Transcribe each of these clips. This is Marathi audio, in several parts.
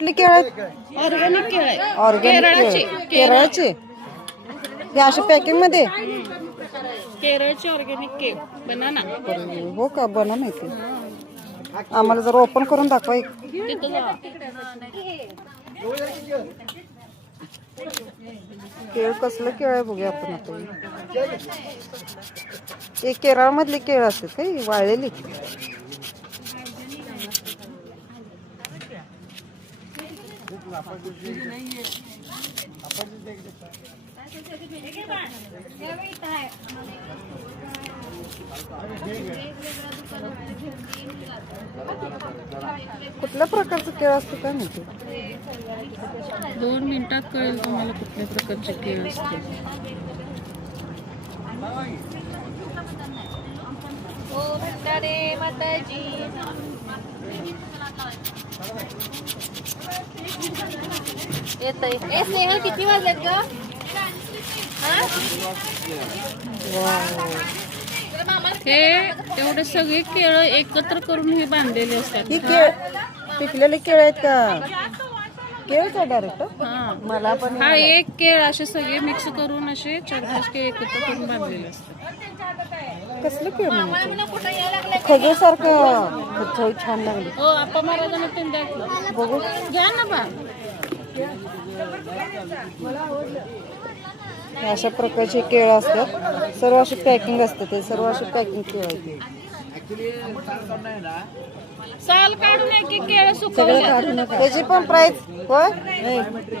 कुठली केळ आहेत? ऑर्गॅनिक केळ आहे. ऑर्गॅनिक केरळचे हे अशा पॅकिंग मध्ये केरळचे ऑर्गॅनिक केळ बनाना. हो का? बना माहिती आम्हाला जर ओपन करून दाखवा एक. तिथं जा. केळ कसलं केळ आहे बघूया आपण आता. हे केरळ मधली केळ असतात काही वाळलेली. कुठल्या प्रकारचं केळ असतं काय माहिती. 2 मिनिटात कळेल तुम्हाला कुठल्या प्रकारचे केळ असते. स्नेहल किती वाजलेत ग? हे तेवढे सगळे केळ एकत्र करून हे बांधलेले असतात. ही केळ पिकलेले केळ आहेत का? केळ का डायरेक्ट? हा, मला पण हा एक केळ असे सगळे मिक्स करून असे 4-5 केळ एकत्र करून बांधलेले असतात. कसलं केळ म्हणायचं? खजूर सारखं चव छान लागली. हो, आप्पा महाराजांना ते द्यायचं. बघू घ्या ना बा. हे अशा प्रकारचे केळ असतात. सर्व अशी पॅकिंग असते. ते सर्व अशी पॅकिंग केळ आहेत. साल काढून एक एक केळ सगळं सुकवलं. काढू नका. त्याची पण प्राइस होय,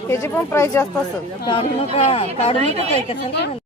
त्याची पण प्राइस जास्त असत. काढू नका, काढू नका. काय कसं